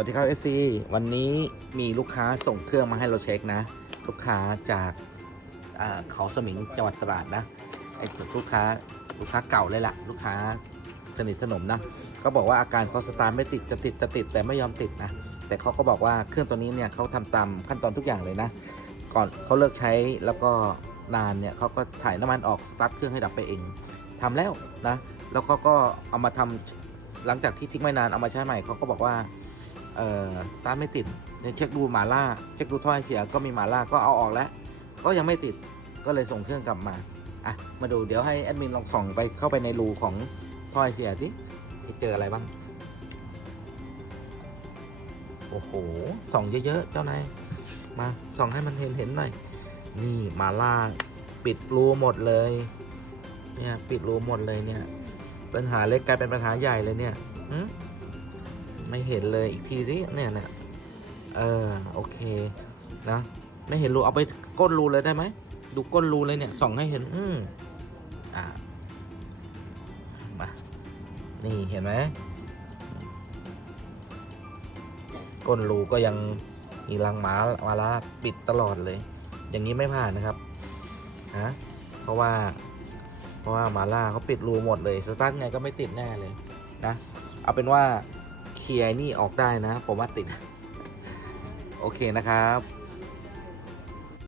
วัสดีครับเอซีวันนี้มีลูกค้าส่งเครื่องมาให้เราเช็คนะ ลูกค้าจากอ่าเขาสมิงจังหวัดตราดนะไอ้ลูกค้าลูกค้าเก่าเลยล่ะ ลูกค้าสนิทสนมนะก็บอกว่าอาการเขาสตาร์ไม่ติดจะติดจะติดแต่ไม่ยอมติดนะแต่เขาก็บอกว่าเครื่องตัวนี้เนี่ยเขาทำตามขั้นตอนทุกอย่างเลยนะ ก่อนเขาเลิกใช้แล้วก็นานเนี่ยเขาก็ถ่ายน้ำมันออกตาร์ทเครื่องให้ดับไปเองทำแล้วนะ แล้วเขาก็เอามาทำหลังจากที่ทิ้งไม่นานเอามาใช้ใหม่เขาก็บอกว่า เอ่อสตาร์ทไม่ติดเนี่ยเช็คดูหมาล่าเช็คดูท่อไอเสียก็มีหมาล่าก็เอาออกแล้ว ก็ยังไม่ติดก็เลยส่งเครื่องกลับมาอะมาดูเดี๋ยวให้แอดมินลองส่องไปเข้าไปในรูของท่อไอเสียสิเจออะไรบ้าง โอ้โหส่องเยอะๆเจ้านายมาส่องให้มันเห็นเห็นหน่อยนี่หมาล่าปิดรูหมดเลย เนี่ย ปิดรูหมดเลยเนี่ย ปัญหาเล็กกลายเป็นปัญหาใหญ่เลยเนี่ยหึ ไม่เห็นเลยอีกทีสิเนี่ยเนี่ยเออโอเคนะไม่เห็นรูเอาไปก้นรูเลยได้ไหมดูก้นรูเลยเนี่ยส่องให้เห็น อืมอ่ามานี่เห็นไหมก้นรูก็ยังมีรังหมามาลาปิดตลอดเลย อย่างนี้ไม่ผ่านนะครับฮะเพราะว่า เพราะว่าหมาล่าเขาปิดรูหมดเลยสตาร์ทไงก็ไม่ติดแน่เลยนะ เอาเป็นว่า ลียร์นี่ออกได้นะ ผมว่าติด โอเคนะครับ